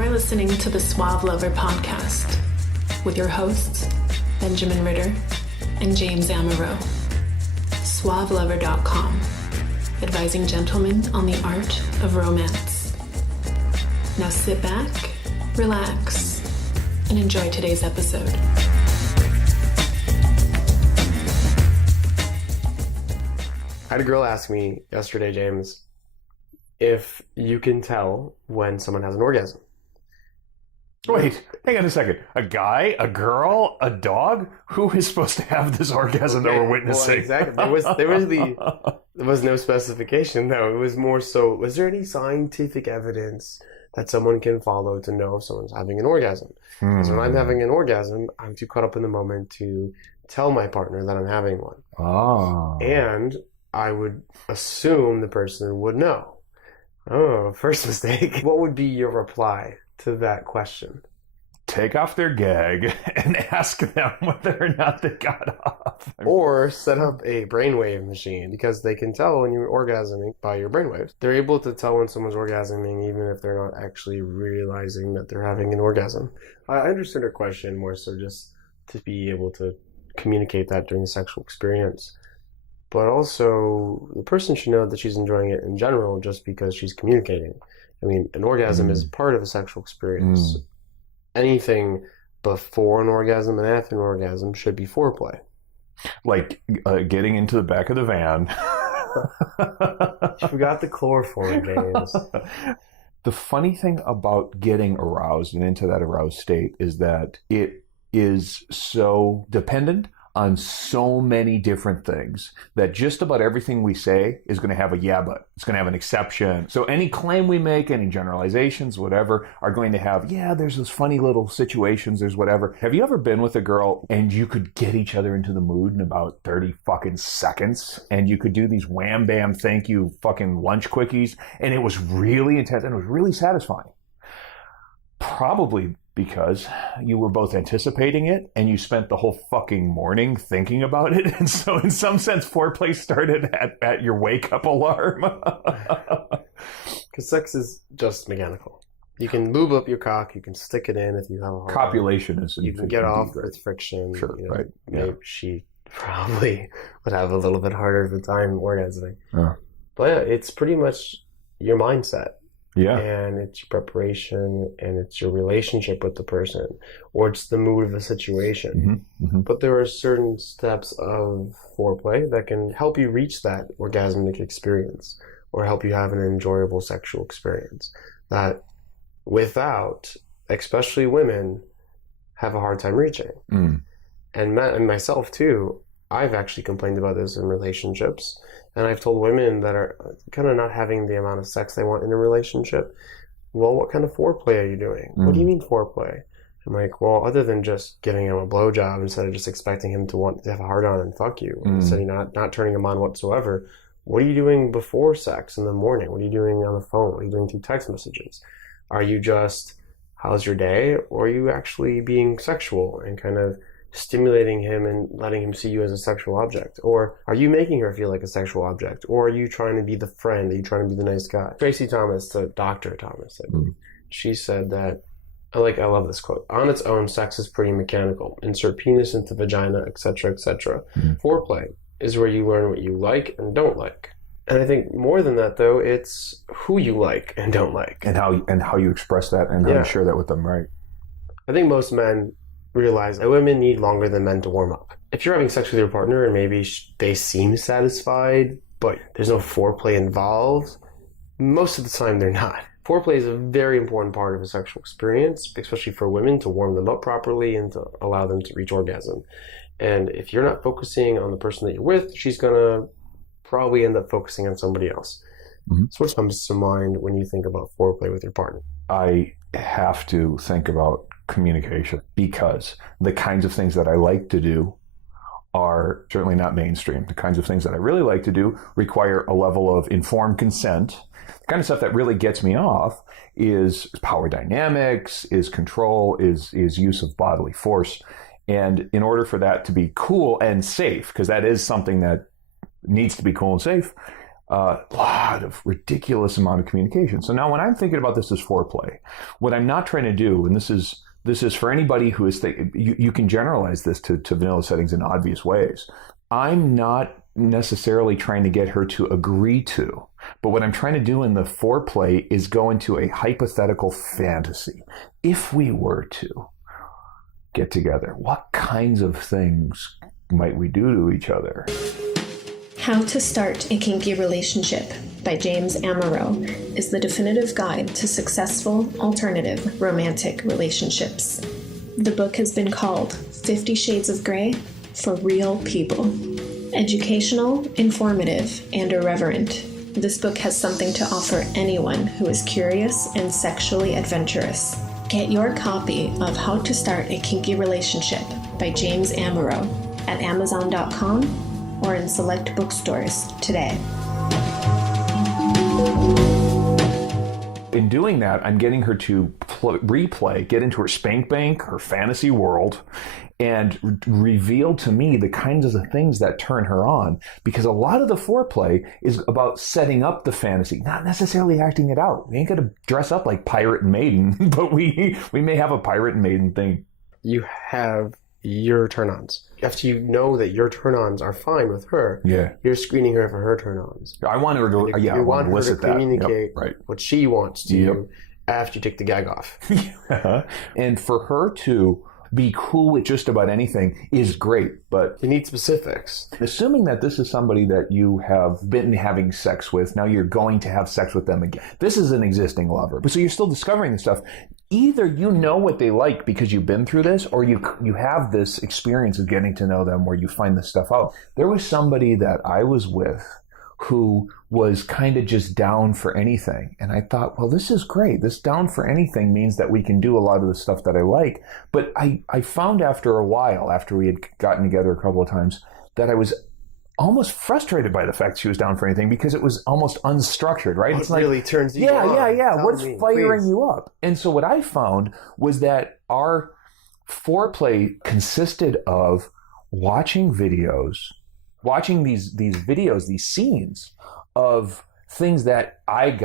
You're listening to the Suave Lover podcast with your hosts, Benjamin Ritter and James Amaro. SuaveLover.com, advising gentlemen on the art of romance. Now sit back, relax, and enjoy today's episode. I had a girl ask me yesterday, James, if you can tell when someone has an orgasm. Wait, hang on a second. A guy, a girl, a dog? Who is supposed to have this orgasm that we're witnessing? Well, exactly. There was no specification, though. It was more so, was there any scientific evidence that someone can follow to know if someone's having an orgasm? Because when I'm having an orgasm, I'm too caught up in the moment to tell my partner that I'm having one. Oh. And I would assume the person would know. Oh, first mistake. What would be your reply to that question? Take off their gag and ask them whether or not they got off. Or set up a brainwave machine, because they can tell when you're orgasming by your brainwaves. They're able to tell when someone's orgasming even if they're not actually realizing that they're having an orgasm. I understood her question more so just to be able to communicate that during the sexual experience. But also, the person should know that she's enjoying it in general just because she's communicating. I mean, an orgasm is part of a sexual experience. Anything before an orgasm and after an orgasm should be foreplay. Like getting into the back of the van. You forgot the chloroform, James. The funny thing about getting aroused and into that aroused state is that it is so dependent on so many different things that just about everything we say is going to have a yeah, but it's going to have an exception. So any claim we make, any generalizations, whatever, are going to have, yeah, there's those funny little situations, there's whatever. Have you ever been with a girl and you could get each other into the mood in about 30 fucking seconds, and you could do these wham bam thank you fucking lunch quickies, and it was really intense and it was really satisfying? Probably because you were both anticipating it and you spent the whole fucking morning thinking about it. And so in some sense, foreplay started at your wake-up alarm. Because sex is just mechanical. You can lube up your cock, you can stick it in if you have a hard Copulation is... You can get off with friction. Sure, you know, right. Maybe she probably would have a little bit harder of a time orgasming. Yeah. But yeah, it's pretty much your mindset. Yeah. And it's your preparation, and it's your relationship with the person, or it's the mood of the situation. But there are certain steps of foreplay that can help you reach that orgasmic experience, or help you have an enjoyable sexual experience that without, especially women, have a hard time reaching. And myself too, I've actually complained about this in relationships. And I've told women that are kind of not having the amount of sex they want in a relationship, well, what kind of foreplay are you doing? What do you mean foreplay? I'm like, well, other than just giving him a blowjob instead of just expecting him to want to have a hard-on and fuck you, instead of not turning him on whatsoever, what are you doing before sex in the morning? What are you doing on the phone? What are you doing through text messages? Are you just, how's your day? Or are you actually being sexual and kind of stimulating him and letting him see you as a sexual object? Or are you making her feel like a sexual object? Or are you trying to be the friend? Are you trying to be the nice guy? Tracy Thomas, Dr. Thomas, she said that, I love this quote, on its own, sex is pretty mechanical. Insert penis into vagina, etc., etc. Foreplay is where you learn what you like and don't like. And I think more than that, though, it's who you like and don't like. And how you express that and how you share that with them, right? I think most men realize that women need longer than men to warm up. If you're having sex with your partner and maybe they seem satisfied, but there's no foreplay involved, most of the time they're not. Foreplay is a very important part of a sexual experience, especially for women, to warm them up properly and to allow them to reach orgasm. And if you're not focusing on the person that you're with, she's going to probably end up focusing on somebody else. So what comes to mind when you think about foreplay with your partner? I have to think about communication, because the kinds of things that I like to do are certainly not mainstream. The kinds of things that I really like to do require a level of informed consent. The kind of stuff that really gets me off is power dynamics, is control, is use of bodily force. And in order for that to be cool and safe, because that is something that needs to be cool and safe, A lot of ridiculous amount of communication. So now when I'm thinking about this as foreplay, what I'm not trying to do, and this is for anybody who is thinking, you can generalize this to vanilla settings in obvious ways. I'm not necessarily trying to get her to agree to, but what I'm trying to do in the foreplay is go into a hypothetical fantasy. If we were to get together, what kinds of things might we do to each other? How to Start a Kinky Relationship by James Amaro is the definitive guide to successful alternative romantic relationships. The book has been called 50 Shades of Grey for real people. Educational, informative, and irreverent, this book has something to offer anyone who is curious and sexually adventurous. Get your copy of How to Start a Kinky Relationship by James Amaro at Amazon.com or in select bookstores today. In doing that, I'm getting her to get into her spank bank, her fantasy world, and reveal to me the kinds of things that turn her on. Because a lot of the foreplay is about setting up the fantasy, not necessarily acting it out. We ain't got to dress up like pirate and maiden, but we may have a pirate and maiden thing. You have your turn-ons. After you know that your turn-ons are fine with her, you're screening her for her turn-ons. I want her to, you want her to communicate what she wants to you after you take the gag off. And for her to be cool with just about anything is great, but you need specifics. Assuming that this is somebody that you have been having sex with, now you're going to have sex with them again. This is an existing lover, but so you're still discovering this stuff. Either you know what they like because you've been through this, or you have this experience of getting to know them where you find this stuff out. There was somebody that I was with who was kind of just down for anything. And I thought, well, this is great. This down for anything means that we can do a lot of the stuff that I like. But I found after a while, after we had gotten together a couple of times, that I was almost frustrated by the fact she was down for anything because it was almost unstructured, right? It's really like, turns you on. What's firing you up? And so what I found was that our foreplay consisted of watching these videos, these scenes of things that I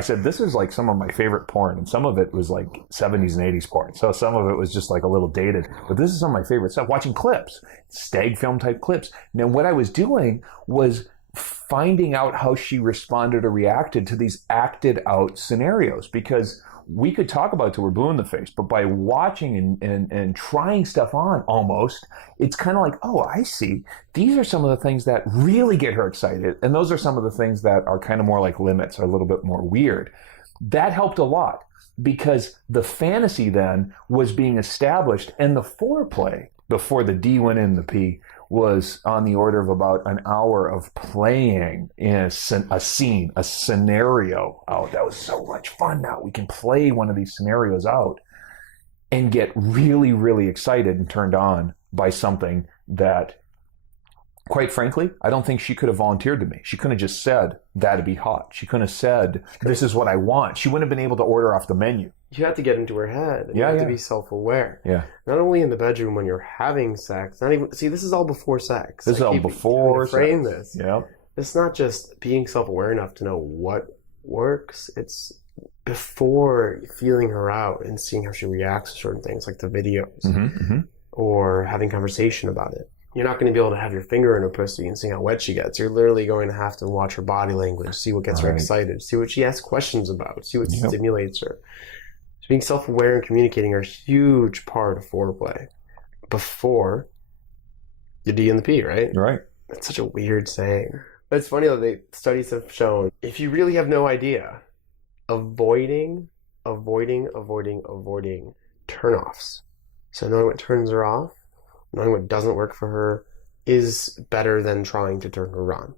said, this is like some of my favorite porn, and some of it was like 70s and 80s porn. So some of it was just like a little dated, but this is some of my favorite stuff. Watching clips, stag film type clips. Now what I was doing was finding out how she responded or reacted to these acted out scenarios, because we could talk about it till we're blue in the face, but by watching and trying stuff on almost, it's kind of like, oh, I see. These are some of the things that really get her excited. And those are some of the things that are kind of more like limits, are a little bit more weird. That helped a lot because the fantasy then was being established, and the foreplay before the D went in the P was on the order of about an hour of playing in a scene, a scenario out. That was so much fun. Now we can play one of these scenarios out and get really, really excited and turned on by something that, quite frankly, I don't think she could have volunteered to me. She couldn't have just said, that'd be hot. She couldn't have said, this is what I want. She wouldn't have been able to order off the menu. You have to get into her head. And you have to be self-aware. Yeah. Not only in the bedroom when you're having sex. This is all before sex. This is all before sex. Frame this. Yeah. It's not just being self-aware enough to know what works. It's before feeling her out and seeing how she reacts to certain things, like the videos, or having conversation about it. You're not going to be able to have your finger in her pussy and see how wet she gets. You're literally going to have to watch her body language, see what gets her excited, see what she asks questions about, see what stimulates her. So being self-aware and communicating are a huge part of foreplay before the D and the P, right? Right. That's such a weird saying. But it's funny though, studies have shown, if you really have no idea, avoiding turn-offs. So knowing what turns her off, knowing what doesn't work for her, is better than trying to turn her on.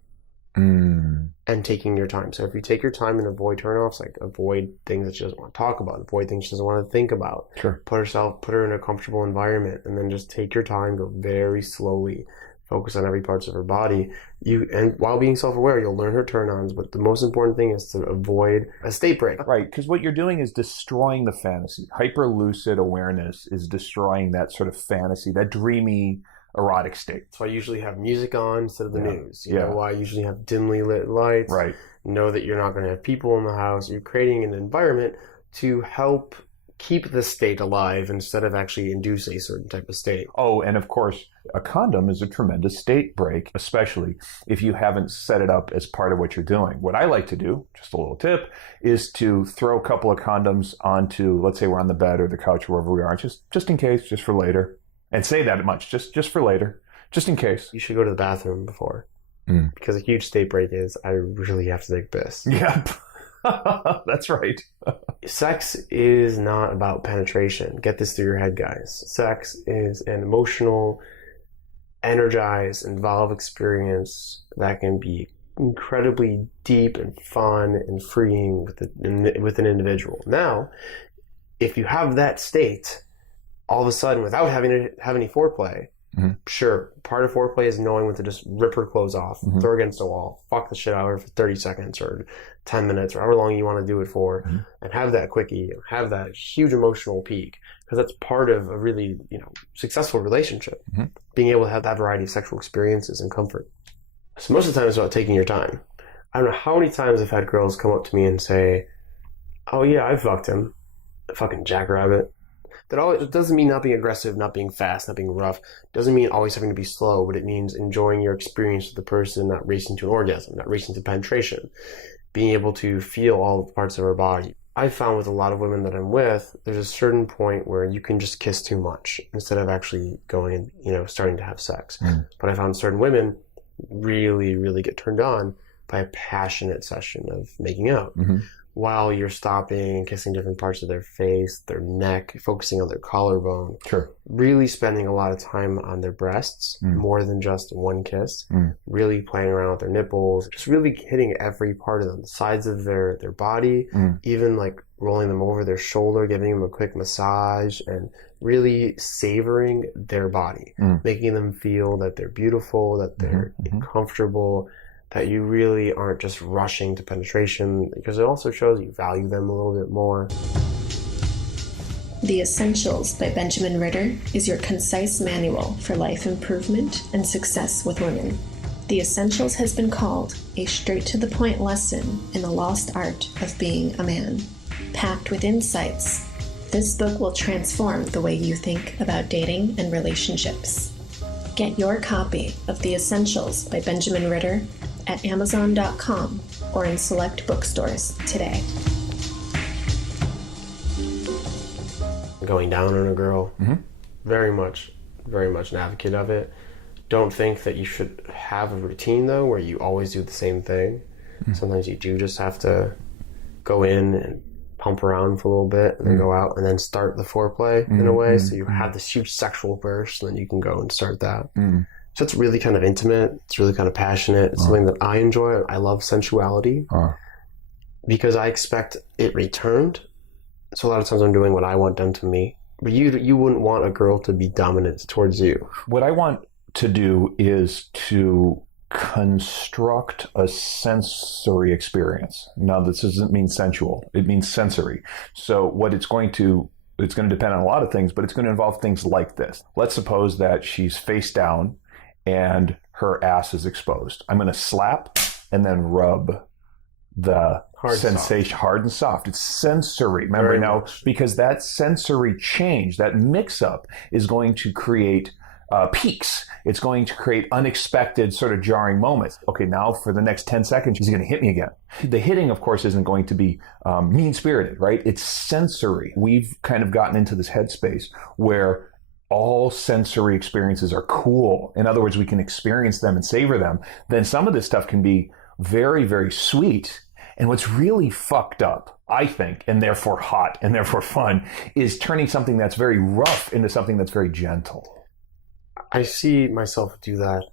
And taking your time. So if you take your time and avoid turnoffs, like avoid things that she doesn't want to talk about, avoid things she doesn't want to think about, put her in a comfortable environment, and then just take your time, go very slowly, focus on every parts of her body. And while being self-aware, you'll learn her turn-ons, but the most important thing is to avoid a state break. Right, because what you're doing is destroying the fantasy. Hyper-lucid awareness is destroying that sort of fantasy, that dreamy erotic state. That's why I usually have music on instead of the news. You Yeah. know why I usually have dimly lit lights. Right. Know that you're not going to have people in the house. You're creating an environment to help keep the state alive instead of actually induce a certain type of state. Oh, and of course, a condom is a tremendous state break, especially if you haven't set it up as part of what you're doing. What I like to do, just a little tip, is to throw a couple of condoms onto, let's say we're on the bed or the couch, wherever we are, just in case, just for later. And say that much, just for later, just in case. You should go to the bathroom before. Because a huge state break is, I really have to take a piss. Yep. That's right. Sex is not about penetration. Get this through your head, guys. Sex is an emotional, energized, involved experience that can be incredibly deep and fun and freeing with an individual. Now, if you have that state, all of a sudden, without having to have any foreplay, sure, part of foreplay is knowing when to just rip her clothes off, throw her against the wall, fuck the shit out of her for 30 seconds or 10 minutes or however long you want to do it for, and have that quickie, have that huge emotional peak, because that's part of a really, successful relationship, being able to have that variety of sexual experiences and comfort. So most of the time it's about taking your time. I don't know how many times I've had girls come up to me and say, oh yeah, I fucked him, fucking jackrabbit. It doesn't mean not being aggressive, not being fast, not being rough. It doesn't mean always having to be slow, but it means enjoying your experience with the person, not racing to an orgasm, not racing to penetration, being able to feel all the parts of our body. I've found with a lot of women that I'm with, there's a certain point where you can just kiss too much instead of actually going and, starting to have sex. But I found certain women really, really get turned on by a passionate session of making out. While you're stopping and kissing different parts of their face, their neck, focusing on their collarbone. Sure. Really spending a lot of time on their breasts, more than just one kiss. Really playing around with their nipples, just really hitting every part of them, the sides of their body, even like rolling them over their shoulder, giving them a quick massage, and really savoring their body, making them feel that they're beautiful, that they're comfortable, that you really aren't just rushing to penetration, because it also shows you value them a little bit more. The Essentials by Benjamin Ritter is your concise manual for life improvement and success with women. The Essentials has been called a straight-to-the-point lesson in the lost art of being a man. Packed with insights, this book will transform the way you think about dating and relationships. Get your copy of The Essentials by Benjamin Ritter at Amazon.com or in select bookstores today. Going down on a girl, very much an advocate of it. Don't think that you should have a routine, though, where you always do the same thing. Sometimes you do just have to go in and pump around for a little bit and then go out and then start the foreplay in a way. So you have this huge sexual burst and then you can go and start that. So it's really kind of intimate. It's really kind of passionate. It's something that I enjoy. I love sensuality because I expect it returned. So a lot of times I'm doing what I want done to me. But you wouldn't want a girl to be dominant towards you. What I want to do is to construct a sensory experience. Now, this doesn't mean sensual. It means sensory. So what it's going to depend on a lot of things, but it's going to involve things like this. Let's suppose that she's face down and her ass is exposed. I'm going to slap and then rub the sensation, hard and soft. It's sensory. Remember Very now, much. because that sensory change, that mix-up is going to create peaks. It's going to create unexpected sort of jarring moments. Okay, now for the next 10 seconds, she's going to hit me again. The hitting, of course, isn't going to be mean-spirited, right? It's sensory. We've kind of gotten into this headspace where all sensory experiences are cool. In other words, we can experience them and savor them. Then some of this stuff can be very, very sweet. And what's really fucked up, I think, and therefore hot and therefore fun, is turning something that's very rough into something that's very gentle. I see myself do that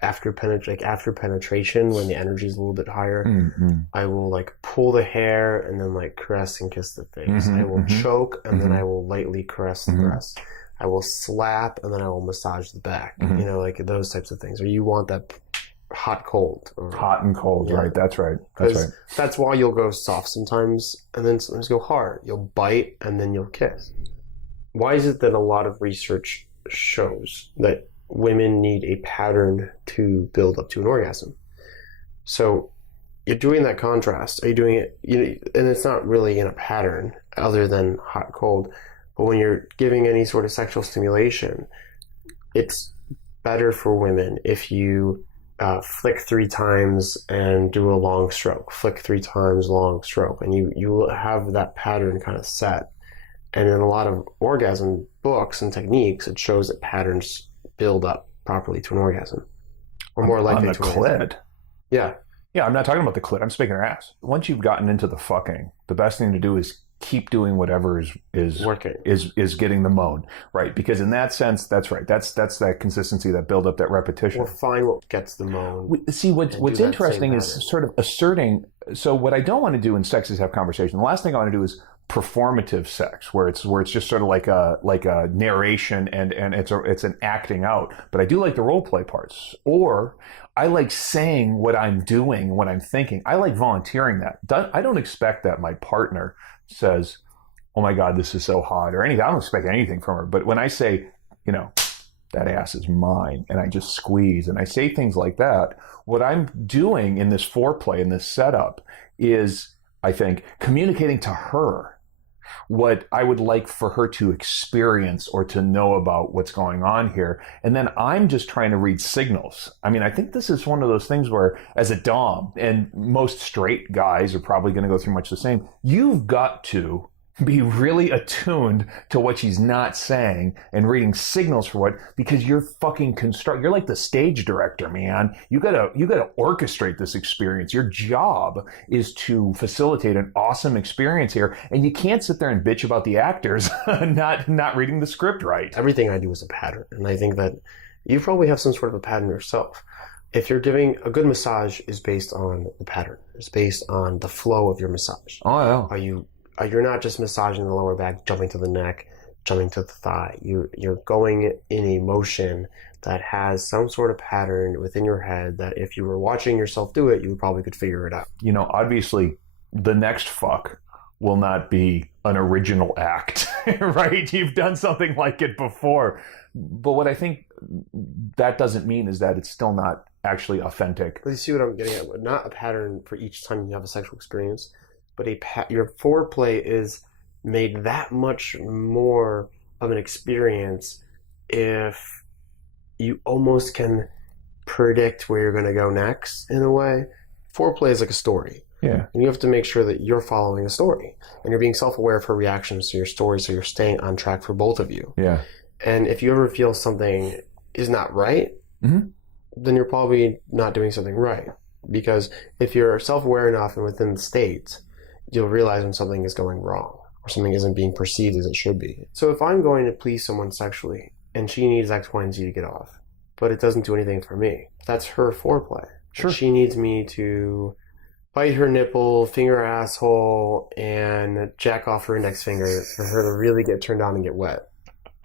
after penetration when the energy is a little bit higher. I will pull the hair and then caress and kiss the face. I will choke and then I will lightly caress the breast. I will slap and then I will massage the back. Those types of things. Or you want that hot cold. Hot and cold, right? That's right. That's right. That's why you'll go soft sometimes and then sometimes go hard. You'll bite and then you'll kiss. Why is it that a lot of research shows that women need a pattern to build up to an orgasm. So you're doing that contrast. Are you doing it, and it's not really in a pattern other than hot, cold, but when you're giving any sort of sexual stimulation, it's better for women if you flick 3 times and do a long stroke, flick 3 times, long stroke, and you will have that pattern kind of set. And in a lot of orgasm books and techniques, it shows that patterns build up properly to an orgasm, or more likely to an orgasm. Yeah. Yeah, I'm not talking about the clit. I'm speaking her ass. Once you've gotten into the fucking, the best thing to do is keep doing whatever is working, is getting the moan, right? Because in that sense, that's right. That's that consistency, that build up, that repetition. Or find what gets the moan. See, what's interesting is sort of asserting. So what I don't want to do in sex is have conversation. The last thing I want to do is performative sex, where it's just sort of like a narration and it's an acting out. But I do like the role play parts, or I like saying what I'm doing, what I'm thinking. I like volunteering that. I don't expect that my partner says, "Oh my God, this is so hot," or anything. I don't expect anything from her. But when I say, that ass is mine, and I just squeeze, and I say things like that, what I'm doing in this foreplay, in this setup, is, I think, communicating to her what I would like for her to experience or to know about what's going on here. And then I'm just trying to read signals. I mean, I think this is one of those things where, as a dom, and most straight guys are probably going to go through much the same, you've got to be really attuned to what she's not saying and reading signals for what, because you're fucking you're like the stage director, man. You gotta orchestrate this experience. Your job is to facilitate an awesome experience here, and you can't sit there and bitch about the actors not reading the script right. Everything I do is a pattern, and I think that you probably have some sort of a pattern yourself. If you're giving a good massage, is based on the pattern. It's based on the flow of your massage. Oh yeah. You're not just massaging the lower back, jumping to the neck, jumping to the thigh. You're going in a motion that has some sort of pattern within your head that if you were watching yourself do it, you probably could figure it out. Obviously, the next fuck will not be an original act, right? You've done something like it before. But what I think that doesn't mean is that it's still not actually authentic. But you see what I'm getting at? Not a pattern for each time you have a sexual experience, but your foreplay is made that much more of an experience if you almost can predict where you're going to go next, in a way. Foreplay is like a story. Yeah. And you have to make sure that you're following a story and you're being self-aware of her reactions to your story, so you're staying on track for both of you. Yeah. And if you ever feel something is not right, then you're probably not doing something right. Because if you're self-aware enough and within the state, you'll realize when something is going wrong or something isn't being perceived as it should be. So if I'm going to please someone sexually and she needs X, Y, and Z to get off, but it doesn't do anything for me, that's her foreplay. Sure. She needs me to bite her nipple, finger her asshole, and jack off her index finger for her to really get turned on and get wet.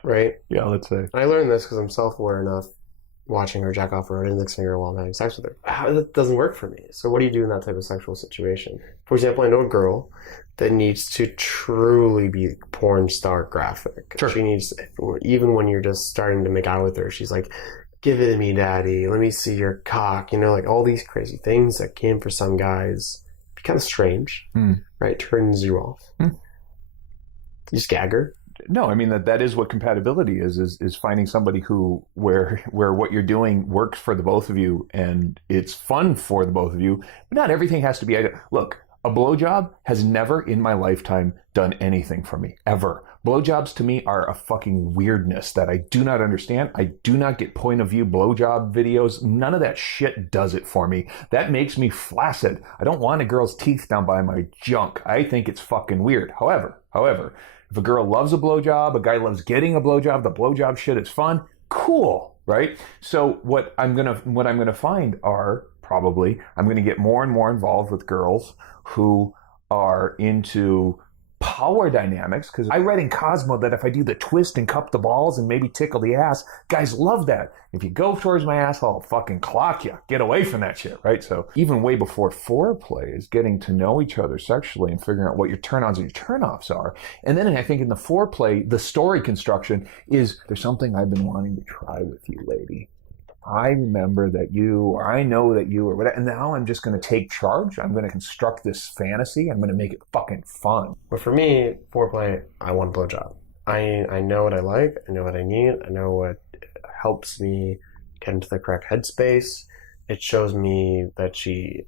Right? Yeah, let's say. I learned this because I'm self-aware enough watching her jack off her index finger while I'm having sex with her. That doesn't work for me. So what do you do in that type of sexual situation? For example, I know a girl that needs to truly be porn star graphic. Sure. She needs, even when you're just starting to make out with her, she's like, "Give it to me, daddy. Let me see your cock." Like all these crazy things that can, for some guys, be kind of strange, right? Turns you off. You just gag her. No, I mean that is what compatibility is finding somebody where what you're doing works for the both of you and it's fun for the both of you. But not everything has to be. Look, a blowjob has never in my lifetime done anything for me, ever. Blowjobs to me are a fucking weirdness that I do not understand. I do not get point of view blowjob videos. None of that shit does it for me. That makes me flaccid. I don't want a girl's teeth down by my junk. I think it's fucking weird. However, if a girl loves a blowjob, a guy loves getting a blowjob, the blowjob shit is fun, cool, right? So what I'm gonna find are I'm gonna get more and more involved with girls who are into power dynamics, because I read in Cosmo that if I do the twist and cup the balls and maybe tickle the ass, guys love that. If you go towards my ass, I'll fucking clock you. Get away from that shit, right? So even way before foreplay is getting to know each other sexually and figuring out what your turn-ons and your turn-offs are. And then I think in the foreplay, the story construction is, there's something I've been wanting to try with you, lady. I remember that you, or I know that you, or whatever, and now I'm just going to take charge. I'm going to construct this fantasy. I'm going to make it fucking fun. But for me, foreplay, I want a blowjob. I know what I like. I know what I need. I know what helps me get into the correct headspace. It shows me that she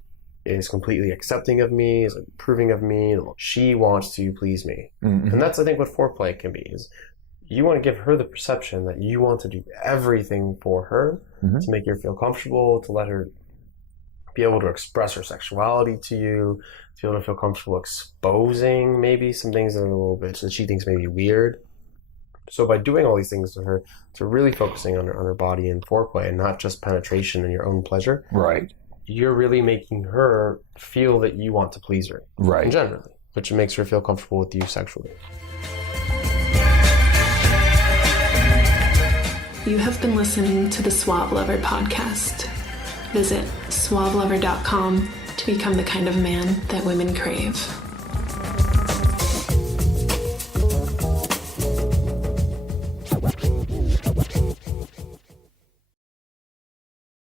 is completely accepting of me, is approving of me. She wants to please me. Mm-hmm. And that's, I think, what foreplay can be, is you want to give her the perception that you want to do everything for her, mm-hmm. to make her feel comfortable, to let her be able to express her sexuality to you, to be able to feel comfortable exposing maybe some things that are a little bit that she thinks may be weird. So by doing all these things to her, to really focusing on her body and foreplay and not just penetration and your own pleasure, right? You're really making her feel that you want to please her, right? Generally, which makes her feel comfortable with you sexually. You have been listening to the Suave Lover podcast. Visit suavelover.com to become the kind of man that women crave.